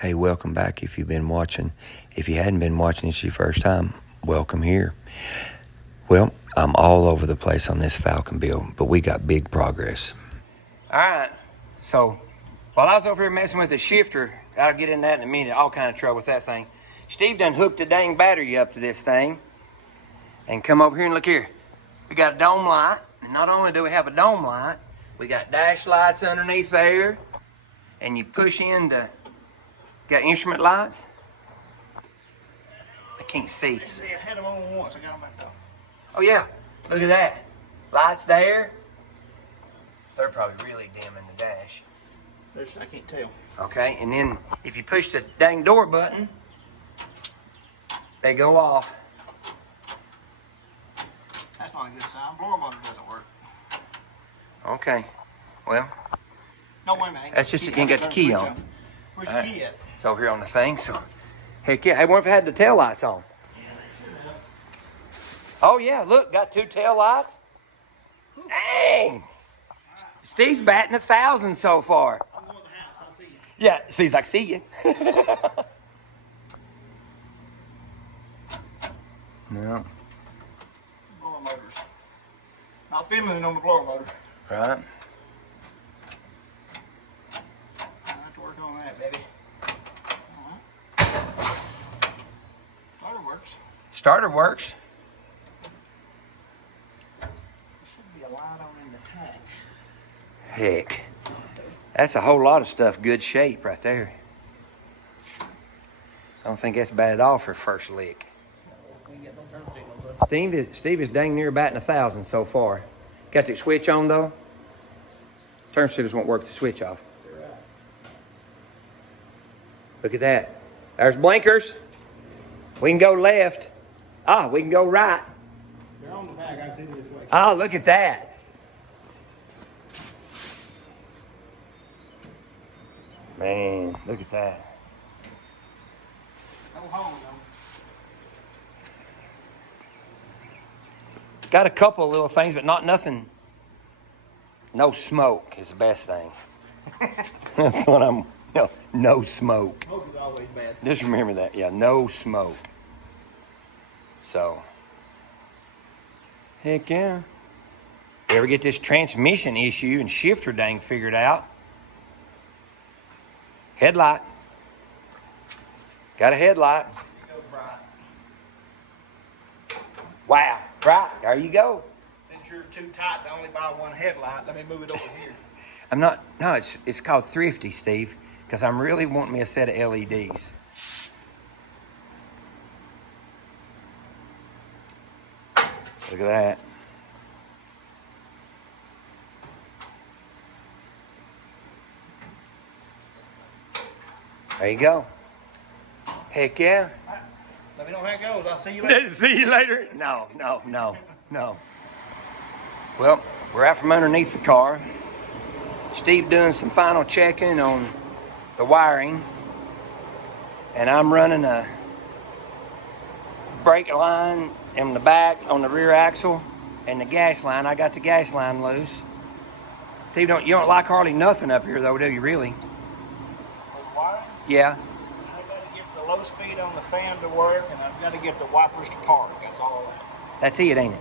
Hey, welcome back if you've been watching. If you hadn't been watching, it's your first time, welcome here. Well, I'm all over the place on this Falcon build, but we got big progress. All right, so while I was over here messing with the shifter, I'll get in that in a minute, all kind of trouble with that thing. Steve done hooked the dang battery up to this thing. And come over here and look here. We got a dome light, and not only do we have a dome light, we got dash lights underneath there, and you push in the, got instrument lights. I can't see. I had them on once, I got them back up. Oh yeah, look at that. Lights there. They're probably really dim in the dash. I can't tell. Okay, and then if you push the dang door button, they go off. That's not a good sign. Blower motor doesn't work. Okay, well. No, wait a minute. That's just, you ain't got the key on. Where's your key at? It's over here on the thing, so. Heck yeah, I wonder if it had the tail lights on. Yeah, they should have. Oh yeah, look, got two tail lights. Dang! Steve's batting 1,000 so far. I'm going to the house, I'll see you. Yeah, Steve's like, see you. No. Blower motors. Not feeling it on the blower motor. Right. I have to work on that, baby. Alright. Starter works. Starter works. There should be a light on in the tank. Heck. That's a whole lot of stuff, good shape right there. I don't think that's bad at all for first lick. We can get no turn signals up. Steve is dang near batting 1,000 so far. Got the switch on though? Turn signals won't work with the switch off. You're right. Look at that. There's blinkers. We can go left. We can go right. They're on the back, I see the reflection. Oh, look at that. Man, look at that. No home, though. Got a couple of little things, but nothing. No smoke is the best thing. That's what no smoke. Smoke is always bad. Just remember that. Yeah, no smoke. So, heck yeah. You ever get this transmission issue and shifter dang figured out? Headlight. Got a headlight. It goes bright. Wow. Right. There you go. Since you're too tight to only buy one headlight, let me move it over here. I'm not, no, it's called thrifty, Steve, because I'm really wanting me a set of LEDs. Look at that. There you go. Heck yeah. Let me know how it goes. I'll see you later. See you later. No. Well, we're out from underneath the car. Steve doing some final checking on the wiring. And I'm running a brake line in the back on the rear axle and the gas line. I got the gas line loose. Steve, you don't like hardly nothing up here though, do you really? For the wiring, Yeah. I've got to get the low speed on the fan to work, and I've got to get the wipers to park. That's all that. That's it, ain't it?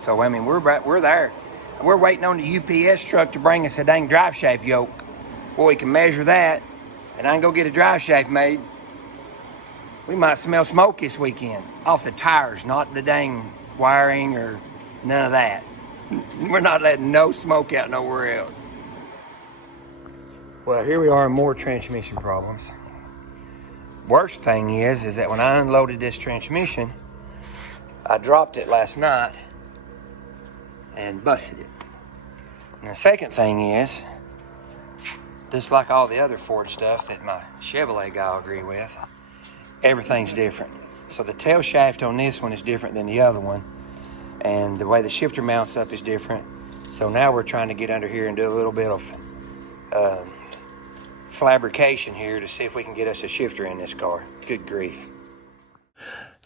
So, I mean, we're there. We're waiting on the UPS truck to bring us a dang drive shaft yoke. Boy, we can measure that, and I can go get a drive shaft made. We might smell smoke this weekend. Off the tires, not the dang wiring or none of that. We're not letting no smoke out nowhere else. Well, here we are, more transmission problems. Worst thing is that when I unloaded this transmission, I dropped it last night and busted it. And the second thing is, just like all the other Ford stuff that my Chevrolet guy will agree with, everything's different. So the tail shaft on this one is different than the other one, and the way the shifter mounts up is different. So now we're trying to get under here and do a little bit of fabrication here to see if we can get us a shifter in this car. Good grief.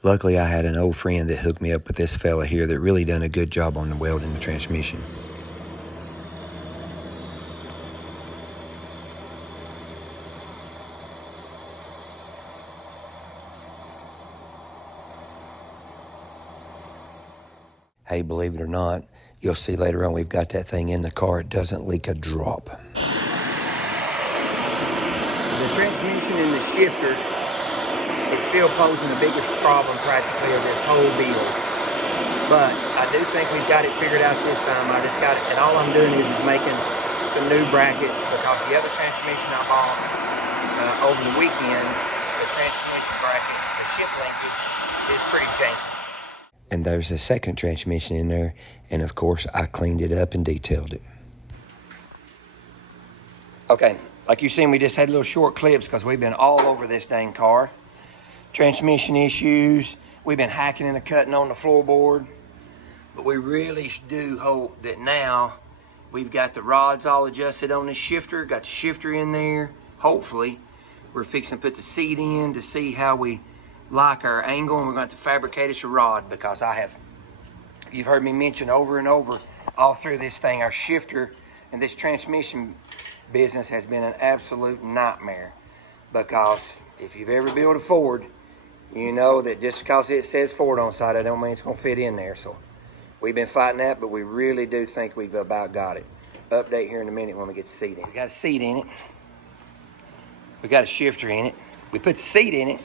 Luckily, I had an old friend that hooked me up with this fella here that really done a good job on the welding the transmission. Hey, believe it or not, you'll see later on we've got that thing in the car. It doesn't leak a drop. The transmission and the shifter is still posing the biggest problem practically of this whole deal. But I do think we've got it figured out this time. I just got it, and all I'm doing is making some new brackets because the other transmission I bought over the weekend, the transmission bracket, the ship linkage, is pretty janky. And there's a second transmission in there, and of course I cleaned it up and detailed it. Okay, like you've seen, we just had little short clips because we've been all over this dang car. Transmission issues, we've been hacking and cutting on the floorboard, but we really do hope that now we've got the rods all adjusted on this shifter, got the shifter in there. Hopefully, we're fixing to put the seat in to see how we like our angle, and we're going to have to fabricate us a rod because you've heard me mention over and over all through this thing, our shifter and this transmission business has been an absolute nightmare, because if you've ever built a Ford, you know that just because it says Ford on the side, I don't mean it's going to fit in there. So we've been fighting that, but we really do think we've about got it. Update here in a minute when we get the seat in. We got a seat in it. We got a shifter in it. We put the seat in it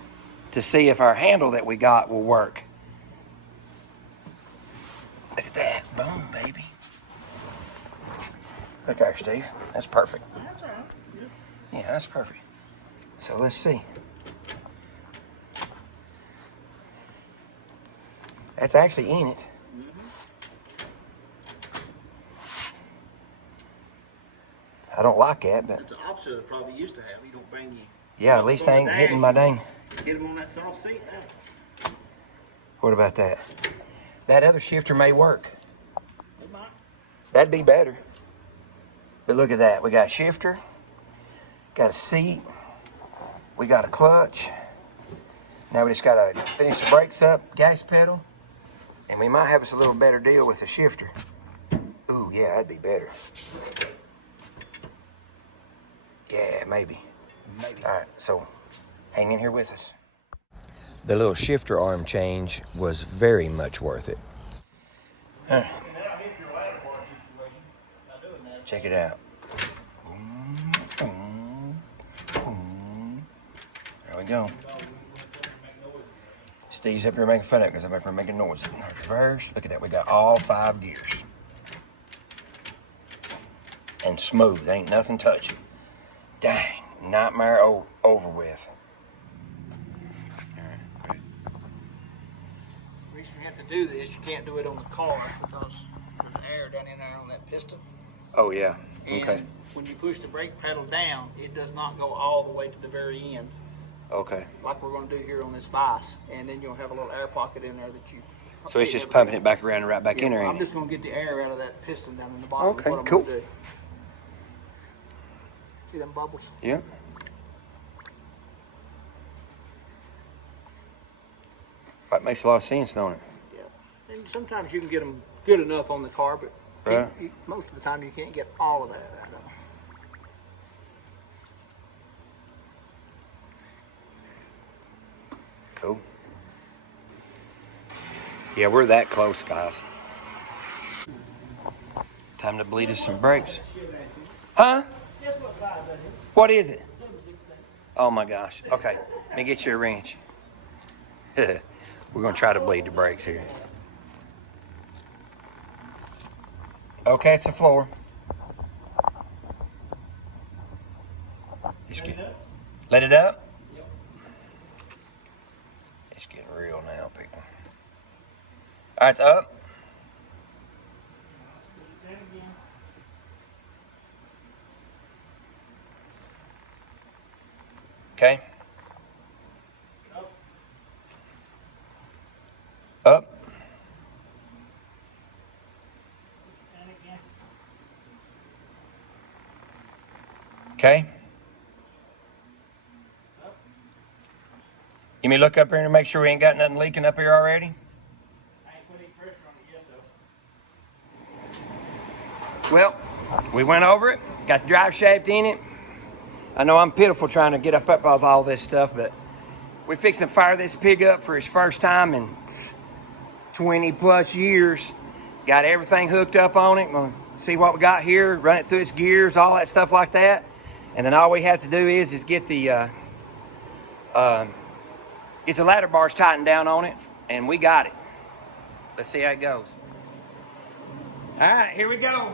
to see if our handle that we got will work. Look at that. Boom, baby. Look there, Steve. That's perfect. That's all right. Yeah, that's perfect. So let's see. That's actually in it. I don't like that, but It's the opposite of probably used to have. You don't bang you. yeah, at least I ain't hitting my dang. Hit them on that soft seat now. What about that? That other shifter may work. It might. That'd be better. But look at that. We got a shifter, got a seat, we got a clutch. Now we just got to finish the brakes up, gas pedal, and we might have us a little better deal with the shifter. Ooh, yeah, that'd be better. Yeah, maybe. All right, so hang in here with us. The little shifter arm change was very much worth it. Check it out. There we go. Steve's up here making fun of it because I'm up here making noise. Reverse, look at that. We got all 5 gears. And smooth, ain't nothing touching. Dang, nightmare over with. The reason you have to do this, you can't do it on the car because there's air down in there on that piston. Oh, yeah. And Okay. when you push the brake pedal down, it does not go all the way to the very end, Okay. like we're going to do here on this vise. And then you'll have a little air pocket in there that you. So it's just pumping it back around and right back in there, I'm ain't just going to get the air out of that piston down in the bottom. Okay, What I'm cool. Gonna do. See them bubbles? it? Yeah. That makes a lot of sense, don't it? Yeah. And sometimes you can get them good enough on the car, but Right. most of the time you can't get all of that out of them. Cool. Yeah, we're that close, guys. Time to bleed us some brakes. Huh? Guess what size that is? What is it? 7/16. Oh my gosh. Okay, let me get you a wrench. We're gonna try to bleed the brakes here. Okay, it's the floor. Just get, let it up? Yep. It's getting real now, people. All right, it's up. Okay. Up. Okay. You may look up here and make sure we ain't got nothing leaking up here already. I ain't put any pressure on it yet, though. Well, we went over it, got the drive shaft in it. I know I'm pitiful trying to get up of all this stuff, but we're fixing to fire this pig up for his first time in 20 plus years. Got everything hooked up on it. We'll see what we got here, run it through its gears, all that stuff like that. And then all we have to do is get the ladder bars tightened down on it, and we got it. Let's see how it goes. All right, here we go.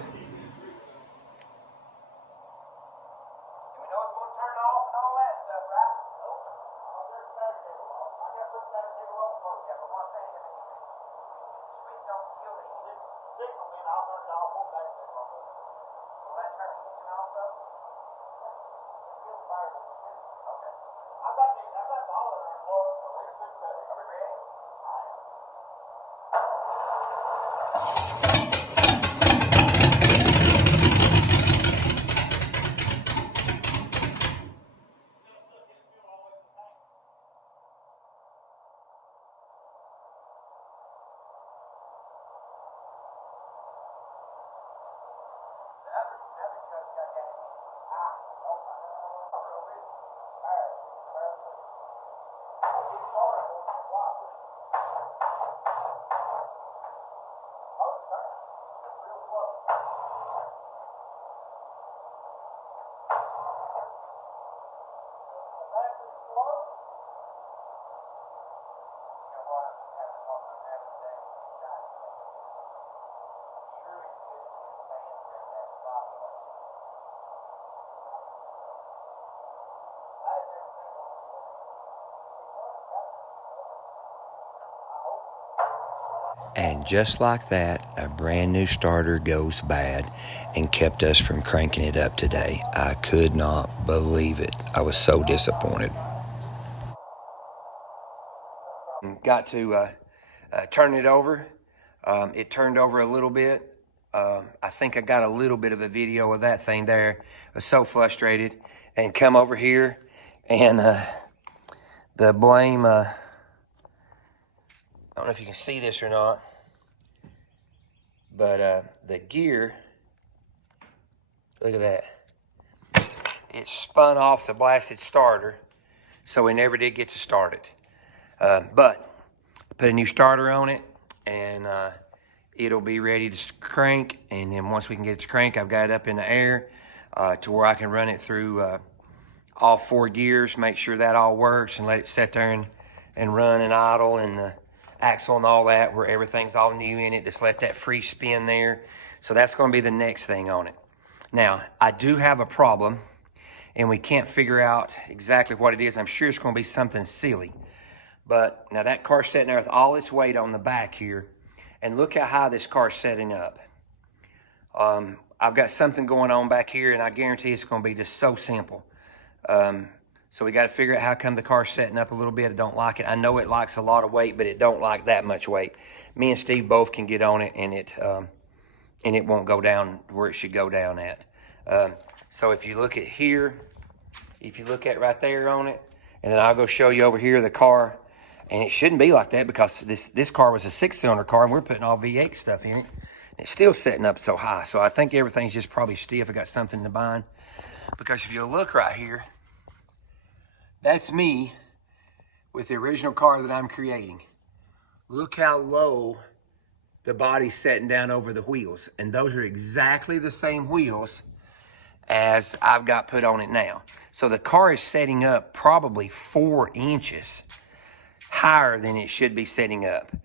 And just like that, a brand new starter goes bad and kept us from cranking it up today. I could not believe it. I was so disappointed. Got to turn it over. It turned over a little bit. I think I got a little bit of a video of that thing there. I was so frustrated. And come over here and the blame, I don't know if you can see this or not, but the gear, look at that. It spun off the blasted starter, so we never did get to start it. But put a new starter on it, and it'll be ready to crank. And then once we can get it to crank, I've got it up in the air to where I can run it through all 4 gears, make sure that all works, and let it sit there and run and idle, and the axle and all that, where everything's all new in it. Just let that free spin there. So that's going to be the next thing on it. Now, I do have a problem, and we can't figure out exactly what it is. I'm sure it's going to be something silly. But now that car's sitting there with all its weight on the back here, and look how high this car's setting up. I've got something going on back here, and I guarantee it's going to be just so simple. So we got to figure out how come the car's setting up a little bit. I don't like it. I know it likes a lot of weight, but it don't like that much weight. Me and Steve both can get on it, and it won't go down where it should go down at. So if you look at here, if you look at right there on it, and then I'll go show you over here the car, and it shouldn't be like that because this car was a 6-cylinder car, and we're putting all V8 stuff in it. It's still setting up so high. So I think everything's just probably stiff. I got something in the bind. Because if you look right here, that's me with the original car that I'm creating. Look how low the body's setting down over the wheels. And those are exactly the same wheels as I've got put on it now. So the car is setting up probably 4 inches higher than it should be setting up.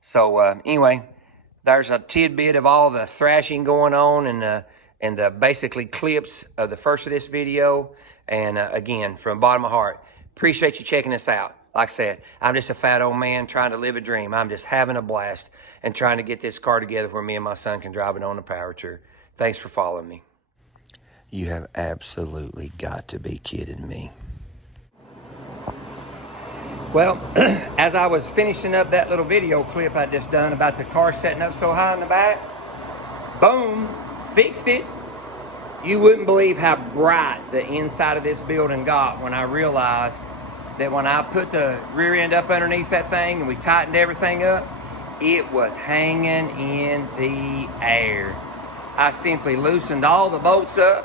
So anyway, there's a tidbit of all the thrashing going on and the basically clips of the first of this video. And again, from the bottom of my heart, appreciate you checking us out. Like I said, I'm just a fat old man trying to live a dream. I'm just having a blast and trying to get this car together where me and my son can drive it on the power tour. Thanks for following me. You have absolutely got to be kidding me. Well, as I was finishing up that little video clip I just done about the car setting up so high in the back, boom, fixed it. You wouldn't believe how bright the inside of this building got when I realized that when I put the rear end up underneath that thing and we tightened everything up, it was hanging in the air. I simply loosened all the bolts up,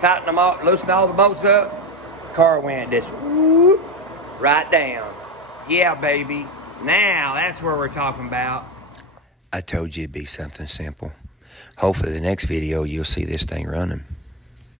tightened them up, loosened all the bolts up. Car went just whoop, right down. Yeah, baby. Now that's where we're talking about. I told you it'd be something simple. Hopefully the next video you'll see this thing running.